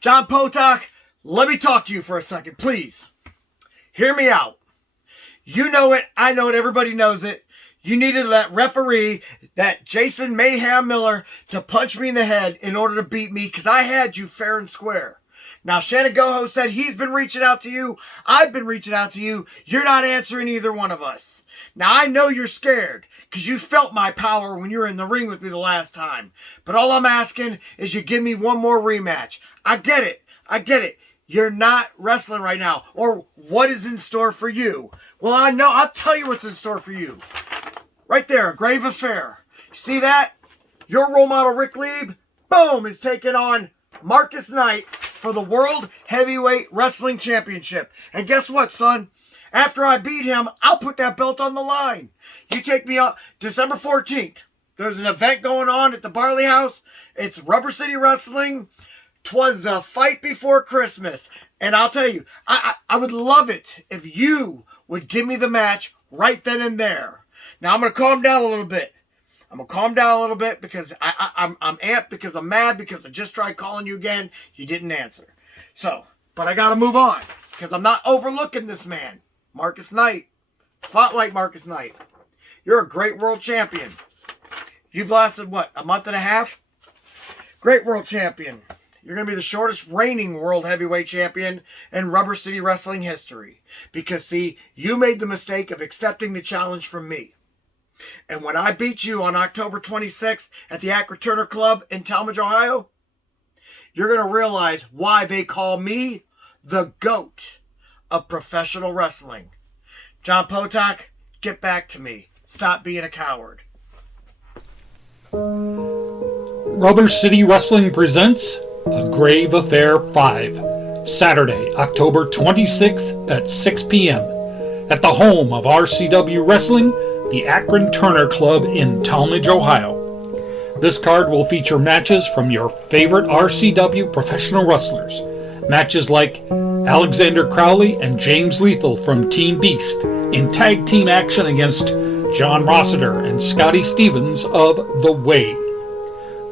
John Potok, let me talk to you for a second, please. Hear me out. You know it. I know it. Everybody knows it. You needed that referee, that Jason Mayhem Miller, to punch me in the head in order to beat me because I had you fair and square. Now, Shannon Goho said he's been reaching out to you. I've been reaching out to you. You're not answering either one of us. Now, I know you're scared because you felt my power when you were in the ring with me the last time. But all I'm asking is you give me one more rematch. I get it. I get it. You're not wrestling right now. Or what is in store for you? Well, I know. I'll tell you what's in store for you. Right there, a grave affair. See that? Your role model, Rick Lieb, boom, is taking on Marcus Knight for the World Heavyweight Wrestling Championship. And guess what, son? After I beat him, I'll put that belt on the line. You take me up December 14th. There's an event going on at the Barley House. It's Rubber City Wrestling. 'Twas the fight before Christmas. And I'll tell you, I would love it if you would give me the match right then and there. Now, I'm going to calm down a little bit. I'm going to calm down a little bit because I'm amped, because I'm mad, because I just tried calling you again. You didn't answer. So, but I got to move on because I'm not overlooking this man. Marcus Knight. Spotlight Marcus Knight. You're a great world champion. You've lasted, what, a month and a half? Great world champion. You're going to be the shortest reigning world heavyweight champion in Rubber City Wrestling history. Because, see, you made the mistake of accepting the challenge from me. And when I beat you on October 26th at the Akron Turner Club in Talmadge, Ohio, you're going to realize why they call me the GOAT of professional wrestling. John Potok, get back to me. Stop being a coward. Rubber City Wrestling presents A Grave Affair 5, Saturday, October 26th at 6 p.m. at the home of RCW Wrestling, the Akron Turner Club in Talmadge, Ohio. This card will feature matches from your favorite RCW professional wrestlers. Matches like Alexander Crowley and James Lethal from Team Beast in tag team action against John Rossiter and Scotty Stevens of The Way.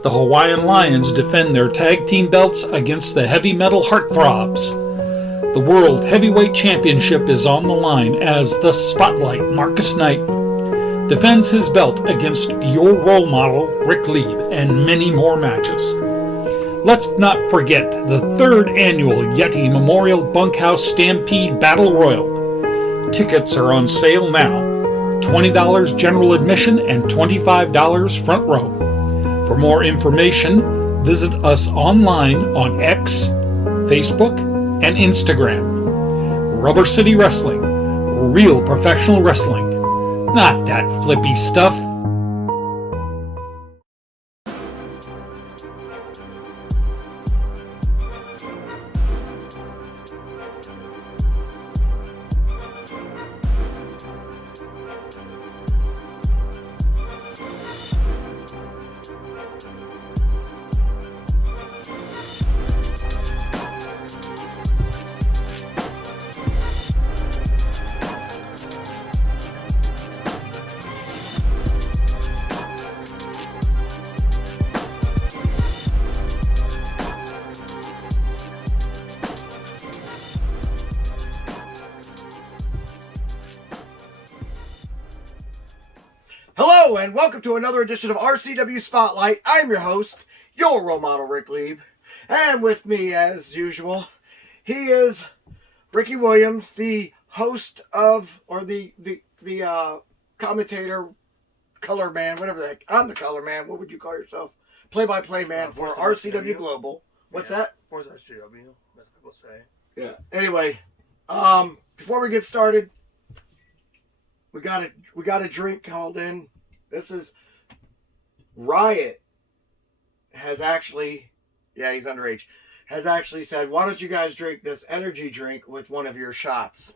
The Hawaiian Lions defend their tag team belts against the Heavy Metal Heartthrobs. The World Heavyweight Championship is on the line as the Spotlight Marcus Knight defends his belt against your role model, Rick Lieb, and many more matches. Let's not forget the 3rd annual Yeti Memorial Bunkhouse Stampede Battle Royal. Tickets are on sale now. $20 general admission and $25 front row. For more information, visit us online on X, Facebook, and Instagram. Rubber City Wrestling, real professional wrestling. Not that flippy stuff. Hello, and welcome to another edition of RCW Spotlight. I'm your host, your role model, Rick Lieb. And with me, as usual, he is Ricky Williams, the host of, or the commentator, color man, whatever the heck. I'm the color man. What would you call yourself? Play-by-play man for RCW Global. What's that? Forza RCW, that's what people say. Yeah. Anyway, before we get started, we got a drink called in. This is Riot has actually, yeah, he's underage, has actually said, why don't you guys drink this energy drink with one of your shots?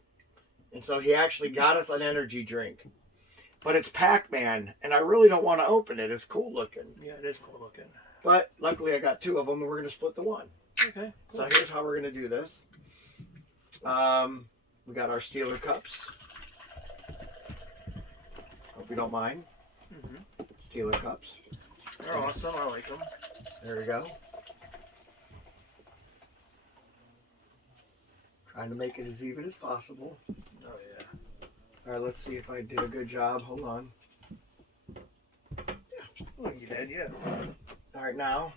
And so he actually got us an energy drink. But it's Pac-Man, and I really don't want to open it. It's cool looking. Yeah, it is cool looking. But luckily I got 2 of them, and we're going to split the one. Okay. Cool. So here's how we're going to do this. We got our Steeler cups. Hope you don't mind. Mm-hmm. Steeler cups. They're awesome. I like them. There we go. Trying to make it as even as possible. Oh, yeah. All right, let's see if I did a good job. Hold on. Oh, you did, yeah. All right, now,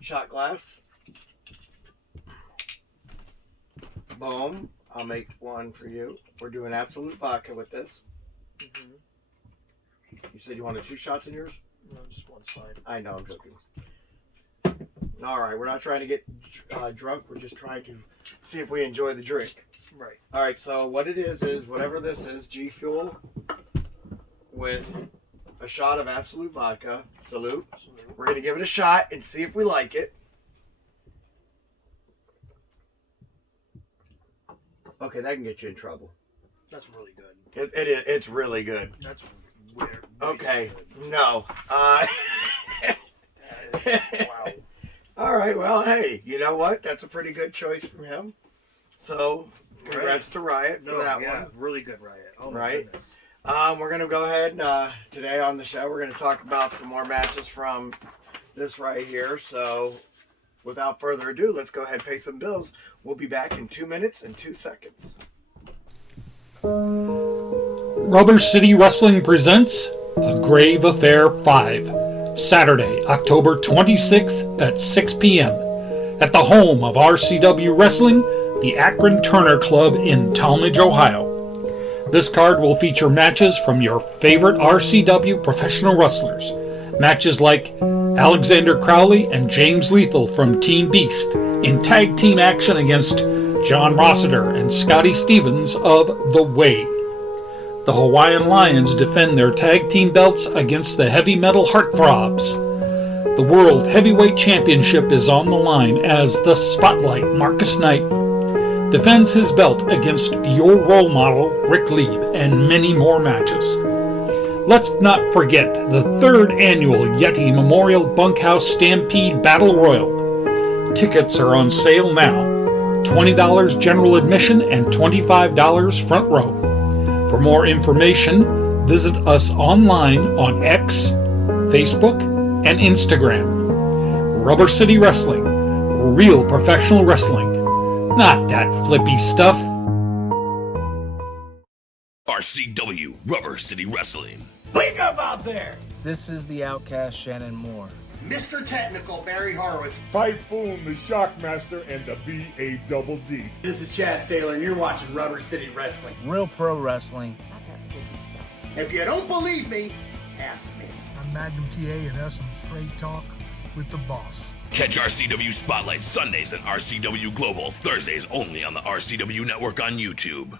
shot glass. Boom. I'll make one for you. We're doing absolute vodka with this. Mm-hmm. You said you wanted 2 shots in yours? No, just one side. I know, I'm joking. All right, we're not trying to get drunk. We're just trying to see if we enjoy the drink. Right. All right, so what it is whatever this is, G Fuel with a shot of absolute vodka. Salute. We're going to give it a shot and see if we like it. Okay, that can get you in trouble. That's really good. It's really good. That's weird. Okay, Good. no. Wow. All right, well, hey, you know what? That's a pretty good choice from him. So, congrats to Riot for that one. Really good Riot. Oh, my Right. goodness. We're going to go ahead today on the show. We're going to talk about some more matches from this right here. So, without further ado, let's go ahead and pay some bills. We'll be back in 2 minutes and 2 seconds. Rubber City Wrestling presents A Grave Affair 5, Saturday, October 26th at 6 p.m. at the home of RCW Wrestling, the Akron Turner Club in Talmadge, Ohio. This card will feature matches from your favorite RCW professional wrestlers. Matches like Alexander Crowley and James Lethal from Team Beast in tag team action against John Rossiter and Scotty Stevens of The Way. The Hawaiian Lions defend their tag team belts against the Heavy Metal Heartthrobs. The World Heavyweight Championship is on the line as the Spotlight Marcus Knight defends his belt against your role model, Rick Lieb, and many more matches. Let's not forget the 3rd annual Yeti Memorial Bunkhouse Stampede Battle Royal. Tickets are on sale now. $20 general admission and $25 front row. For more information, visit us online on X, Facebook, and Instagram. Rubber City Wrestling. Real professional wrestling. Not that flippy stuff. RCW Rubber City Wrestling. Wake up out there! This is the Outcast Shannon Moore. Mr. Technical Barry Horowitz. Typhoon, the Shockmaster, and the B.A.D.D. This is Chad Saylor, and you're watching Rubber City Wrestling. Real pro wrestling. If you don't believe me, ask me. I'm Magnum TA, and that's some straight talk with the boss. Catch RCW Spotlight Sundays and RCW Global Thursdays only on the RCW Network on YouTube.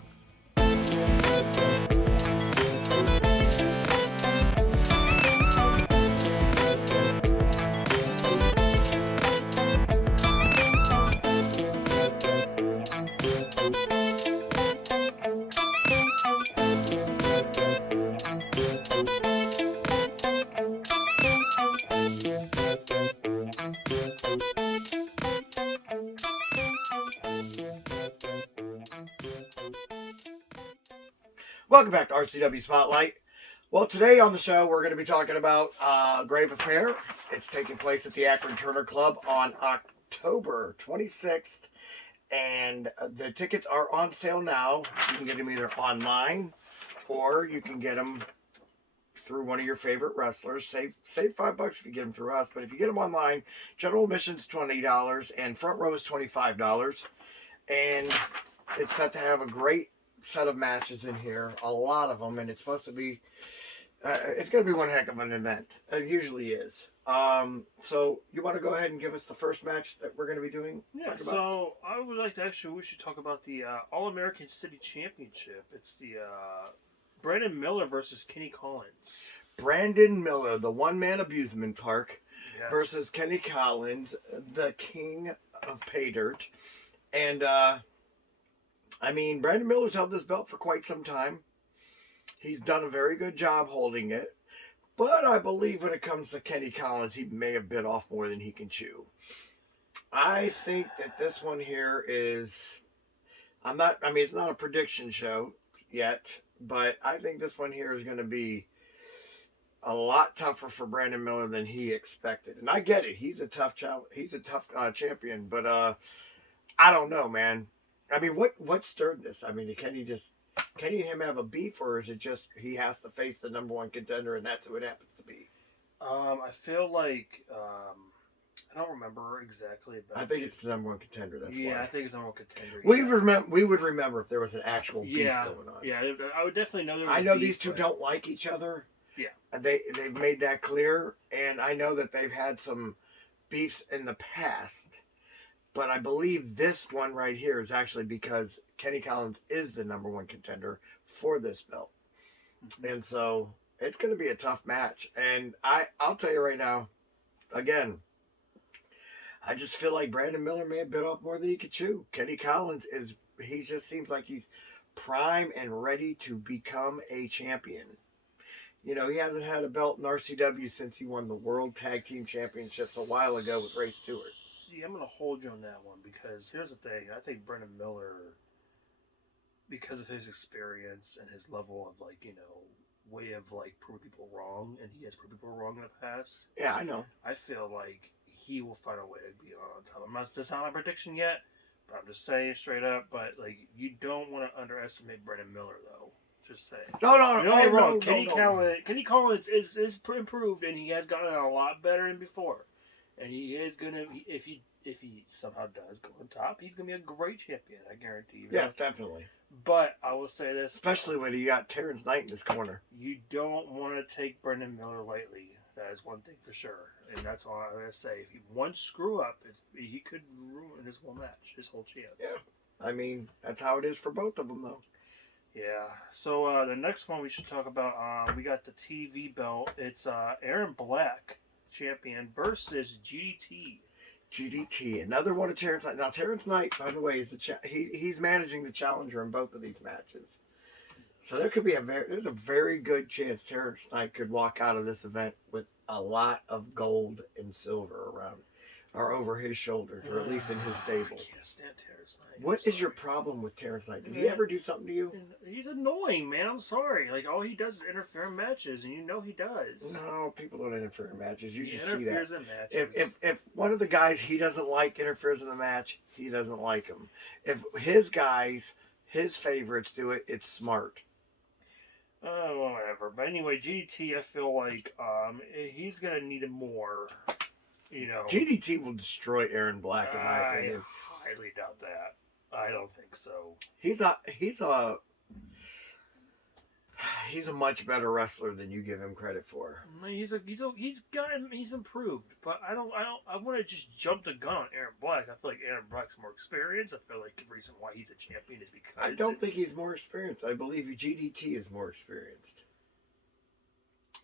Welcome back to RCW Spotlight. Well, today on the show, we're going to be talking about Grave Affair. It's taking place at the Akron Turner Club on October 26th. And the tickets are on sale now. You can get them either online or you can get them through one of your favorite wrestlers. Save $5 if you get them through us. But if you get them online, general admission's $20 and front row is $25. And it's set to have a great set of matches in here, a lot of them, and it's supposed to be it's going to be one heck of an event. It usually is. So you want to go ahead and give us the first match that we're going to be doing? Yeah, so I would like to we should talk about the All-American City Championship. It's the Brandon Miller versus Kenny Collins. Brandon Miller, the one-man abusement park, Yes. versus Kenny Collins, the king of pay dirt. And I mean, Brandon Miller's held this belt for quite some time. He's done a very good job holding it. But I believe when it comes to Kenny Collins, he may have bit off more than he can chew. I think that this one here is... it's not a prediction show yet, but I think this one here is going to be a lot tougher for Brandon Miller than he expected. And I get it. He's a tough champion, but... I don't know, man. I mean, what stirred this? I mean, can he and him have a beef, or is it just he has to face the number one contender and that's who it happens to be? I feel like I don't remember exactly. But I think it's the number one contender. That's why. I think it's the number one contender. We would remember if there was an actual beef going on. Yeah, I would definitely know. I know these two don't like each other. Yeah, they've made that clear, and I know that they've had some beefs in the past. But I believe this one right here is actually because Kenny Collins is the number one contender for this belt. Mm-hmm. And so it's going to be a tough match. And I'll tell you right now, again, I just feel like Brandon Miller may have bit off more than he could chew. Kenny Collins he just seems like he's prime and ready to become a champion. You know, he hasn't had a belt in RCW since he won the World Tag Team Championships a while ago with Ray Stewart. See, I'm going to hold you on that one because here's the thing. I think Brendan Miller, because of his experience and his level of, way of, proving people wrong, and he has proved people wrong in the past. Yeah, I know. I feel like he will find a way to be on top. That's not my prediction yet, but I'm just saying straight up. But, you don't want to underestimate Brendan Miller, though. Just saying. No. Kenny Collins is improved, and he has gotten a lot better than before. And he is gonna, if he somehow does go on top, he's gonna be a great champion. I guarantee you. Yes, definitely. But I will say this, especially when you got Terrence Knight in his corner. You don't want to take Brendan Miller lightly. That is one thing for sure, and that's all I'm gonna say. If he one screw up, he could ruin his whole match, his whole chance. Yeah, I mean that's how it is for both of them, though. Yeah. So the next one we should talk about, we got the TV belt. It's Aaron Black, champion, versus GDT. GDT, another one of Terrence Knight. Now, Terrence Knight, by the way, is he's managing the challenger in both of these matches. So there could be there's a very good chance Terrence Knight could walk out of this event with a lot of gold and silver around or over his shoulders, or at least in his stable. I can't stand Terrence Knight. What is your problem with Terrence Knight? Did he ever do something to you? He's annoying, man. I'm sorry. All he does is interfere in matches, and you know he does. No, people don't interfere in matches. You just see that. He interferes in matches. If one of the guys he doesn't like interferes in the match, he doesn't like him. If his guys, his favorites do it, it's smart. Oh, whatever. But anyway, GDT, I feel like he's going to need more. GDT will destroy Aaron Black, in my opinion. I highly doubt that. I don't think so. He's a much better wrestler than you give him credit for. He's improved, but I want to just jump the gun on Aaron Black. I feel like Aaron Black's more experienced. I feel like the reason why he's a champion is because I don't think he's more experienced. I believe GDT is more experienced.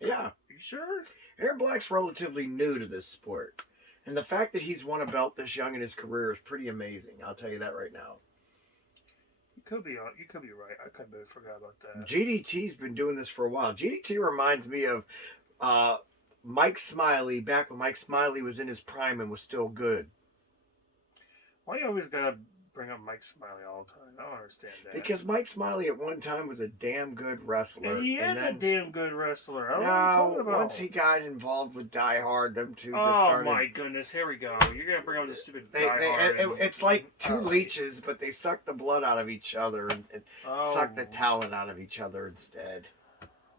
Yeah. You sure? Aaron Black's relatively new to this sport. And the fact that he's won a belt this young in his career is pretty amazing. I'll tell you that right now. You could be right. I kind of forgot about that. GDT's been doing this for a while. GDT reminds me of Mike Smiley back when Mike Smiley was in his prime and was still good. Why you always gotta bring up Mike Smiley all the time? I don't understand that. Because Mike Smiley at one time was a damn good wrestler. And he is a damn good wrestler. I don't know what I'm talking about. Once he got involved with Die Hard, them two just Oh started. my goodness, here we go. You're going to bring up this stupid Die Hard. It's like two leeches, but they suck the blood out of each other and suck the talent out of each other instead.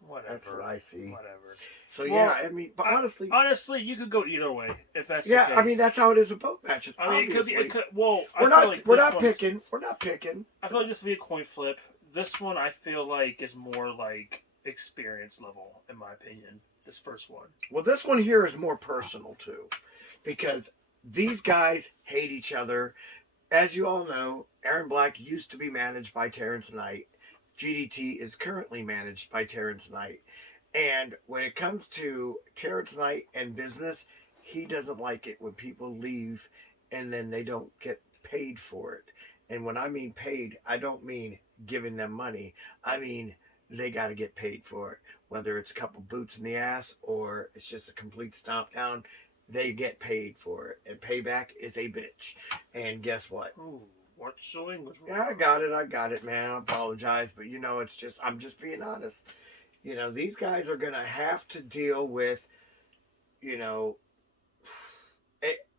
Whatever. That's what I see. Whatever. So but honestly, you could go either way if that's the case. I mean that's how it is with both matches. I mean, we're not picking. I feel like this would be a coin flip. This one I feel like is more like experience level, in my opinion. This first one. Well, this one here is more personal too, because these guys hate each other. As you all know, Aaron Black used to be managed by Terrence Knight. GDT is currently managed by Terrence Knight. And when it comes to Terrence Knight and business, he doesn't like it when people leave and then they don't get paid for it. And when I mean paid, I don't mean giving them money. I mean they got to get paid for it. Whether it's a couple boots in the ass or it's just a complete stomp down, they get paid for it. And payback is a bitch. And guess what? Ooh. What's the language? Yeah, I got it, man. I apologize, but I'm just being honest. These guys are going to have to deal with,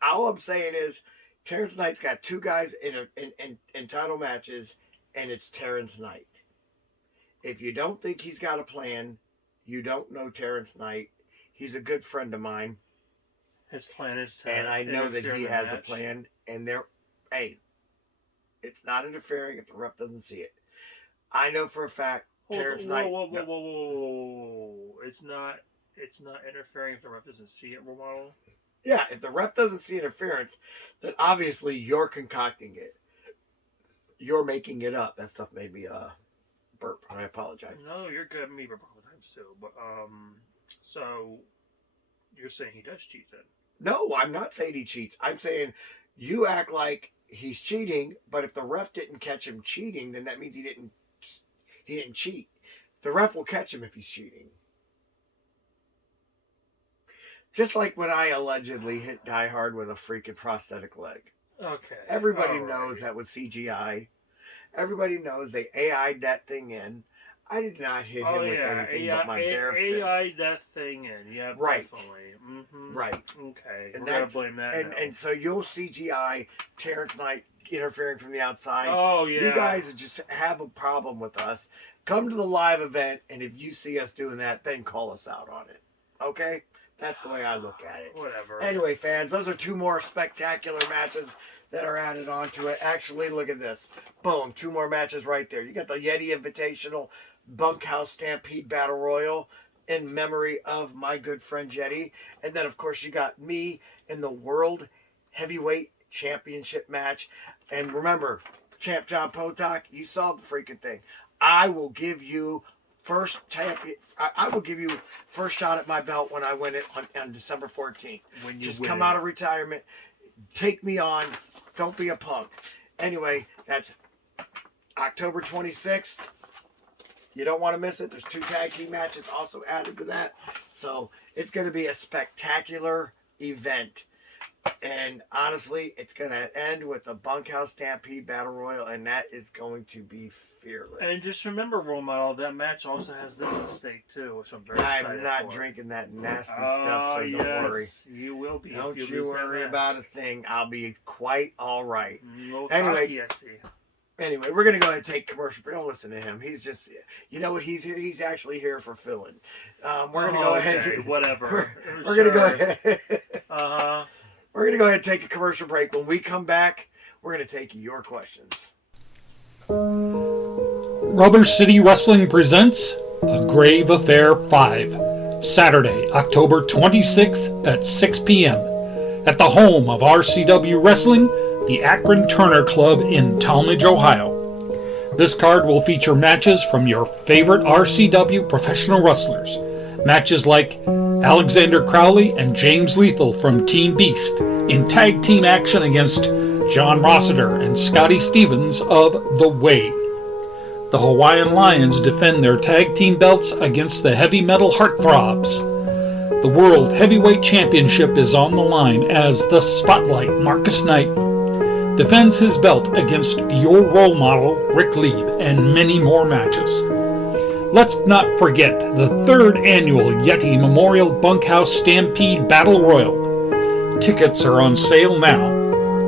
all I'm saying is Terrence Knight's got two guys in title matches, and it's Terrence Knight. If you don't think he's got a plan, you don't know Terrence Knight. He's a good friend of mine. His plan is to and I know that he has a match. plan. And it's not interfering if the ref doesn't see it. I know for a fact Terrence Knight. Whoa. It's not interfering if the ref doesn't see it, RoleModel. Yeah, if the ref doesn't see interference, then obviously you're concocting it. You're making it up. That stuff made me burp. I apologize. No, you're good. Me burp all the times too. But so you're saying he does cheat then? No, I'm not saying he cheats. I'm saying you act like he's cheating, but if the ref didn't catch him cheating, then that means he didn't cheat. The ref will catch him if he's cheating. Just like when I allegedly hit Die Hard with a freaking prosthetic leg. Okay. Everybody knows that was CGI. Everybody knows they AI'd that thing in. I did not hit him with anything but my bare fist. AI that thing in. Yeah, right. Definitely. Mm-hmm. Right. Okay. And we're going to blame that and so you'll CGI Terrence Knight interfering from the outside. Oh, yeah. You guys just have a problem with us. Come to the live event, and if you see us doing that, then call us out on it. Okay? That's the way I look at it. Whatever. Anyway, fans, those are two more spectacular matches that are added onto it. Actually, look at this. Boom. Two more matches right there. You got the Yeti Invitational Bunkhouse Stampede Battle Royal in memory of my good friend Yeti. And then, of course, you got me in the World Heavyweight Championship match. And remember, Champ John Potok, you saw the freaking thing. I will give you first shot at my belt when I win it on December 14th. When you just win come it. out of retirement, take me on. Don't be a punk. Anyway, that's October 26th. You don't want to miss it. There's 2 tag team matches also added to that. So it's going to be a spectacular event. And honestly, it's going to end with the Bunkhouse Stampede Battle Royal, and that is going to be fearless. And just remember, RoleModel, that match also has this at stake too, which I'm very excited for. I'm not drinking that nasty stuff, so don't worry. You will be. Don't if you lose worry that about a thing. I'll be quite all right. No Anyway, cocky, I see. Anyway, we're going to go ahead and take commercial. Don't listen to him. He's just, you know what? He's here. He's actually here for filling. We're going to go ahead. Whatever. We're going to go ahead. Uh-huh. We're going to go ahead and take a commercial break. When we come back, we're going to take your questions. Rubber City Wrestling presents A Grave Affair 5, Saturday, October 26th at 6 p.m. at the home of RCW Wrestling, the Akron Turner Club in Talmadge, Ohio. This card will feature matches from your favorite RCW professional wrestlers. Matches like Alexander Crowley and James Lethal from Team Beast in tag team action against John Rossiter and Scotty Stevens of The Way. The Hawaiian Lions defend their tag team belts against the Heavy Metal Heartthrobs. The World Heavyweight Championship is on the line as the Spotlight Marcus Knight defends his belt against your role model, Rick Lieb, and many more matches. Let's not forget the 3rd annual Yeti Memorial Bunkhouse Stampede Battle Royal. Tickets are on sale now.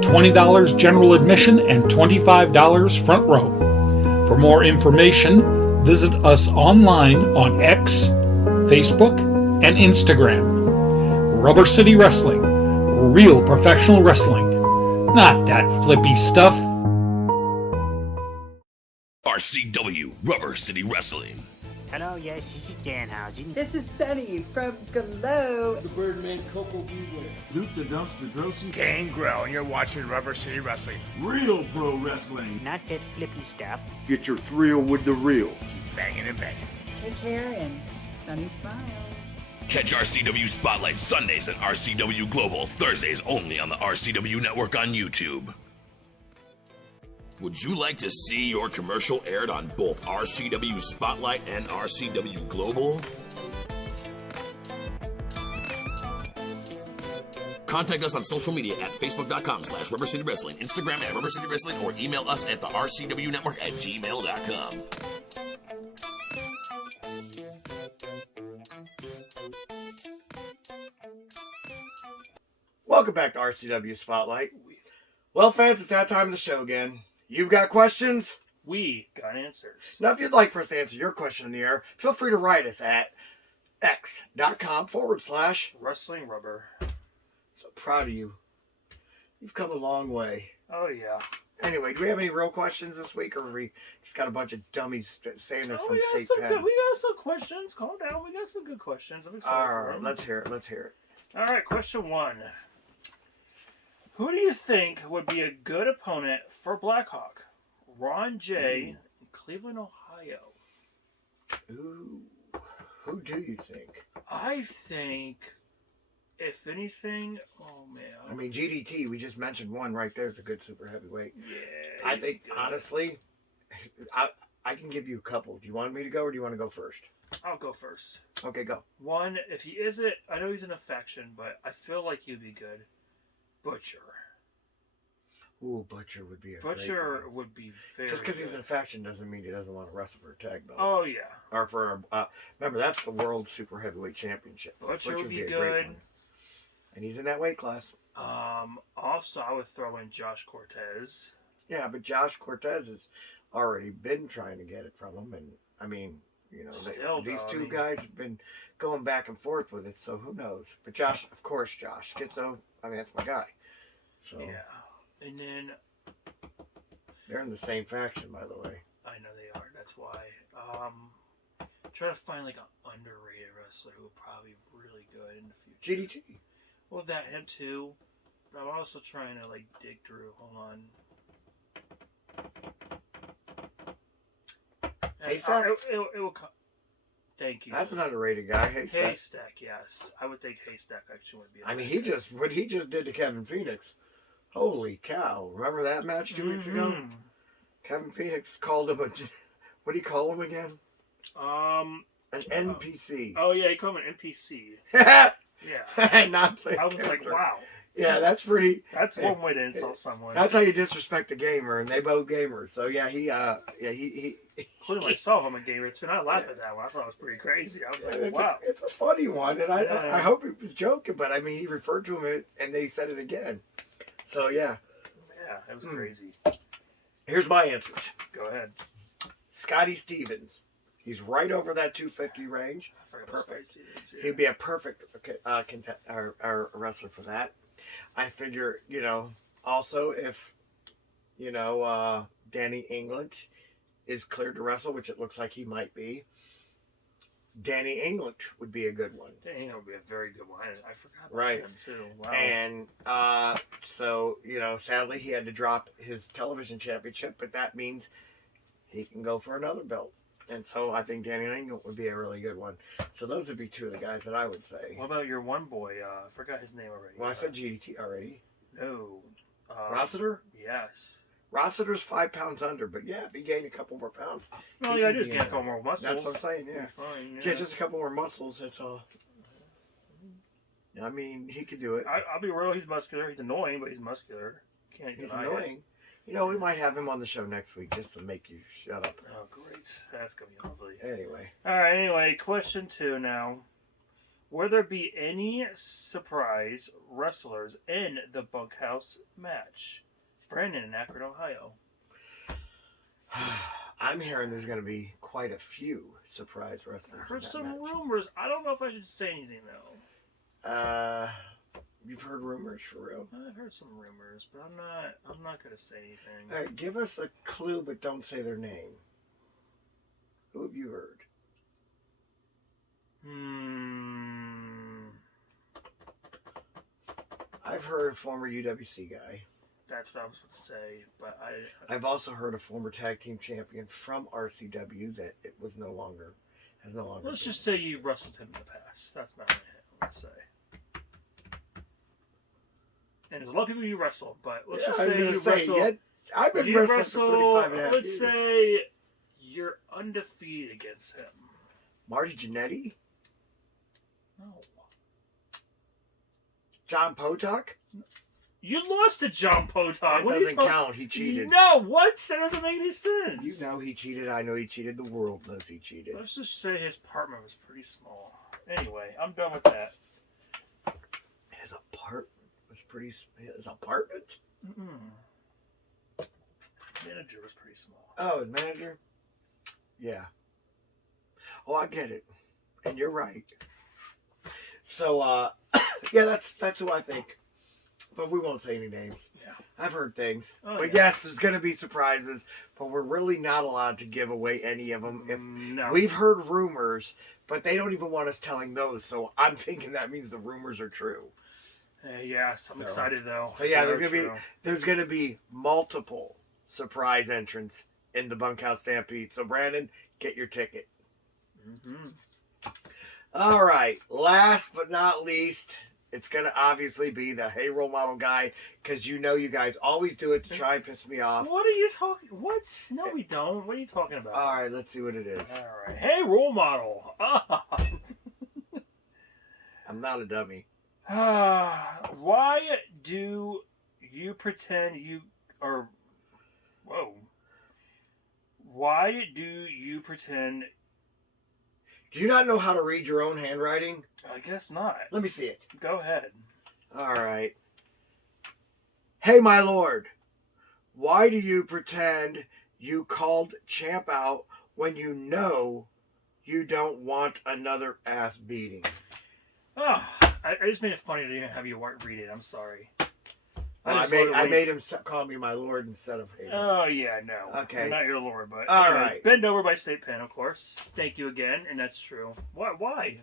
$20 general admission and $25 front row. For more information, visit us online on X, Facebook, and Instagram. Rubber City Wrestling. Real professional wrestling. Not that flippy stuff. RCW Rubber City Wrestling. Hello, yes, this is Danhausen. This is Sunny from Glow. The Birdman Coco Beware. Duke the Dumpster Drosy. Gangrel, and you're watching Rubber City Wrestling. Real pro wrestling. Not that flippy stuff. Get your thrill with the real. Keep banging and banging. Take care and Sunny smiles. Catch RCW Spotlight Sundays and RCW Global Thursdays only on the RCW Network on YouTube. Would you like to see your commercial aired on both RCW Spotlight and RCW Global? Contact us on social media at facebook.com/Rubber City Wrestling, Instagram at Rubber City Wrestling, or email us at the RCW Network at gmail.com. Welcome back to RCW Spotlight. Well, fans, it's that time of the show again. You've got questions? We got answers. Now, if you'd like for us to answer your question in the air, feel free to write us at x.com/Wrestling Rubber. So proud of you. You've come a long way. Oh, yeah. Anyway, do we have any real questions this week, or we just got a bunch of dummies saying they're from State Penn? We got some questions. Calm down. We got some good questions. I'm excited. All right, let's hear it. All right, question 1. Who do you think would be a good opponent for Blackhawk? Ron J. in Cleveland, Ohio. Ooh. Who do you think? I think, if anything, oh man. I mean, GDT, we just mentioned one right there. It's a good super heavyweight. Yeah. I think, honestly, I can give you a couple. Do you want me to go, or do you want to go first? I'll go first. Okay, go. One, if he isn't, I know he's in a faction, but I feel like he'd be good. Butcher. Ooh, Butcher would be a Butcher great one. would be very Just because he's good. in a faction doesn't mean he doesn't want to wrestle for a tag belt. Oh, yeah. Or for remember, that's the World Super Heavyweight Championship. Butcher would be a good. great one. And he's in that weight class. Also, I would throw in Josh Cortez. Yeah, but Josh Cortez has already been trying to get it from him. And, I mean, you know, these two guys have been going back and forth with it, so who knows? But Josh, of course, Josh. Schizo, I mean, that's my guy. So yeah. And then... they're in the same faction, by the way. I know they are. That's why. Try to find like an underrated wrestler who would probably be really good in the future. GDT. Well, that him too. But I'm also trying to like dig through. Hold on. Haystack? It will come. Thank you. That's an underrated guy. Haystack. Haystack, yes. I would think Haystack actually would be. I mean, what he just did to Kevin Phoenix. Holy cow! Remember that match 2 weeks ago? Kevin Phoenix called him a. What do you call him again? An NPC. Oh yeah, he called him an NPC. Yeah. Not playing. I was like, wow. Yeah, that's pretty. That's one way to insult someone. That's how you disrespect a gamer, and they both gamers. So yeah, he. Including myself, I'm a gamer too, and I laughed at that one. I thought it was pretty crazy. I was like, wow. It's a funny one, and I hope he was joking, but I mean, he referred to him, and then he said it again. So yeah. Yeah, it was crazy. Here's my answers. Go ahead. Scotty Stevens. He's right over that 250 range. Perfect. He'd be a perfect wrestler for that. I figure, also if, Danny England is cleared to wrestle, which it looks like he might be, Danny England would be a good one. Danny England would be a very good one. I forgot about him too. Wow. And so, sadly he had to drop his television championship, but that means he can go for another belt. And so I think Danny England would be a really good one. So those would be two of the guys that I would say. What about your one boy? I forgot his name already. Well, I said GDT already. No. Rossiter? Yes. Rossiter's 5 pounds under, but yeah, if he gained a couple more pounds. Well, yeah, just gain a couple more muscles. That's what I'm saying, yeah. Fine, yeah, just a couple more muscles, that's all. I mean, he could do it. I'll be real, he's muscular. He's annoying, but he's muscular. Can't He's deny annoying. it. We might have him on the show next week just to make you shut up. Oh, great. That's going to be lovely. Anyway. All right, anyway, question 2 now. Will there be any surprise wrestlers in the bunkhouse match? Brandon in Akron, Ohio. I'm hearing there's going to be quite a few surprise wrestlers. I heard some rumors. I don't know if I should say anything, though. You've heard rumors for real? I've heard some rumors, but I'm not going to say anything. All right, give us a clue, but don't say their name. Who have you heard? I've heard a former UWC guy. That's what I was going to say, but I've also heard a former tag team champion from RCW that it was no longer. Let's just say you wrestled him in the past. That's what I'm going to say. And there's a lot of people you wrestle, but let's just say you wrestle. Yeah, I've been wrestling for 35 and a half let's years. say you're undefeated against him. Marty Jannetty? No. John Potok? You lost to John Potok. That doesn't count. He cheated. No, what? That doesn't make any sense. You know he cheated. I know he cheated. The world knows he cheated. Let's just say his apartment was pretty small. Anyway, I'm done with that. His apartment was his apartment? Manager was pretty small. Oh, his manager? Yeah. Oh, I get it. And you're right. So, yeah, that's who I think. But we won't say any names. Yeah. I've heard things. Oh, but yeah. yes, there's going to be surprises. But we're really not allowed to give away any of them. No. We've heard rumors, but they don't even want us telling those. So I'm thinking that means the rumors are true. Yes, I'm excited though. So yeah, there's gonna be multiple surprise entrants in the Bunkhouse Stampede. So Brandon, get your ticket. All right. Last but not least, it's going to obviously be the Hey Role Model guy, because you know you guys always do it to try and piss me off. What are you talking? What? No, we don't. What are you talking about? All right, let's see what it is. All right. Hey Role Model. I'm not a dummy. Why do you pretend you are... Whoa. Why do you pretend... Do you not know how to read your own handwriting? I guess not. Let me see it. Go ahead. All right. Hey, my lord. Why do you pretend you called Champ out when you know you don't want another ass beating? Oh, I just made it funny to even have you read it. I'm sorry. I made him call me my lord instead of hey. Oh, yeah, no. Okay. I'm not your lord, but... All anyway, right. Bend Over by State Pen, of course. Thank you again, and that's true. Why? Why?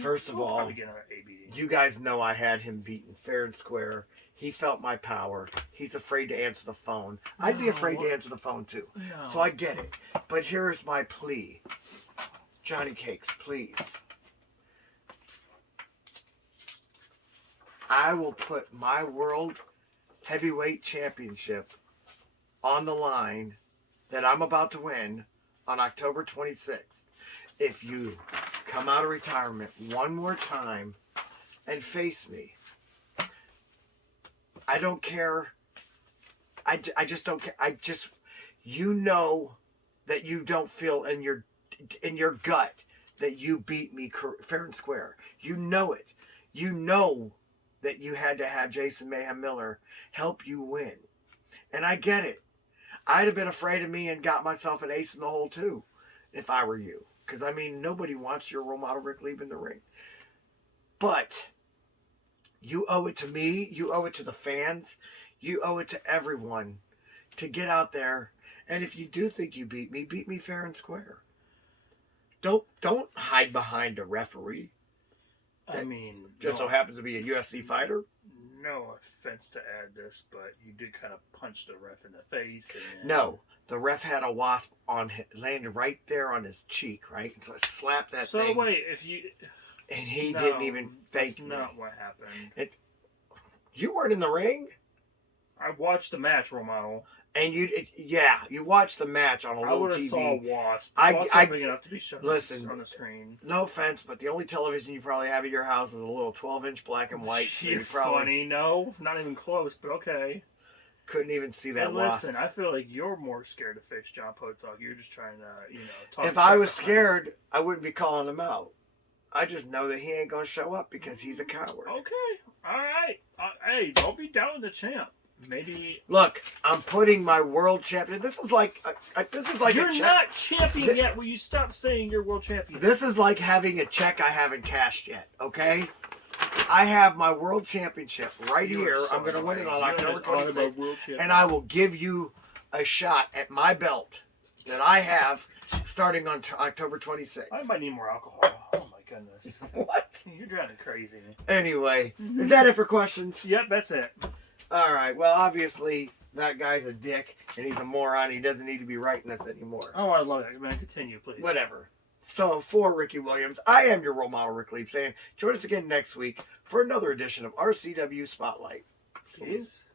First of all, you guys know I had him beaten fair and square. He felt my power. He's afraid to answer the phone. I'd be afraid to answer the phone, too. No. So I get it. But here's my plea. Johnny Cakes, please. I will put my World Heavyweight Championship on the line that I'm about to win on October 26th. If you come out of retirement one more time and face me, I don't care. I just don't care. You know that you don't feel in your gut that you beat me fair and square. You know it. You know that you had to have Jason Mayhem Miller help you win. And I get it. I'd have been afraid of me and got myself an ace in the hole too, if I were you. Because, I mean, nobody wants your Role Model Rick leaving the ring. But you owe it to me. You owe it to the fans. You owe it to everyone to get out there. And if you do think you beat me fair and square. Don't hide behind a referee. I mean... so happens to be a UFC fighter? No offense to add this, but you did kind of punch the ref in the face. And, no. The ref had a wasp landed right there on his cheek, right? So I slapped that thing. So wait, if you... And he didn't even thank me. That's not what happened. You weren't in the ring? I watched the match, Role Model. And you watched the match on a little TV. I would have saw Wasp. Wasp big enough to be shown on the screen. No offense, but the only television you probably have at your house is a little 12-inch black and white. So You're funny. No, not even close, but okay. Couldn't even see that. And listen, I feel like you're more scared to face John Potok. You're just trying to, talk. If I was scared, I wouldn't be calling him out. I just know that he ain't gonna show up because he's a coward. Okay, all right. Hey, don't be doubting the champ. Maybe look, I'm putting my world champion. This is like you're not champion yet. Will you stop saying you're world champion? This is like having a check I haven't cashed yet. Okay, I have my world championship right here. I'm going to win it on October 26th, and I will give you a shot at my belt that I have starting on October 26th. I might need more alcohol. Oh my goodness! What? You're driving crazy. Anyway, is that it for questions? Yep, that's it. All right. Well, obviously, that guy's a dick, and he's a moron. He doesn't need to be writing us anymore. Oh, I love it. Man, continue, please. Whatever. So, for Ricky Williams, I am your Role Model, Rick Leap, saying join us again next week for another edition of RCW Spotlight. Peace.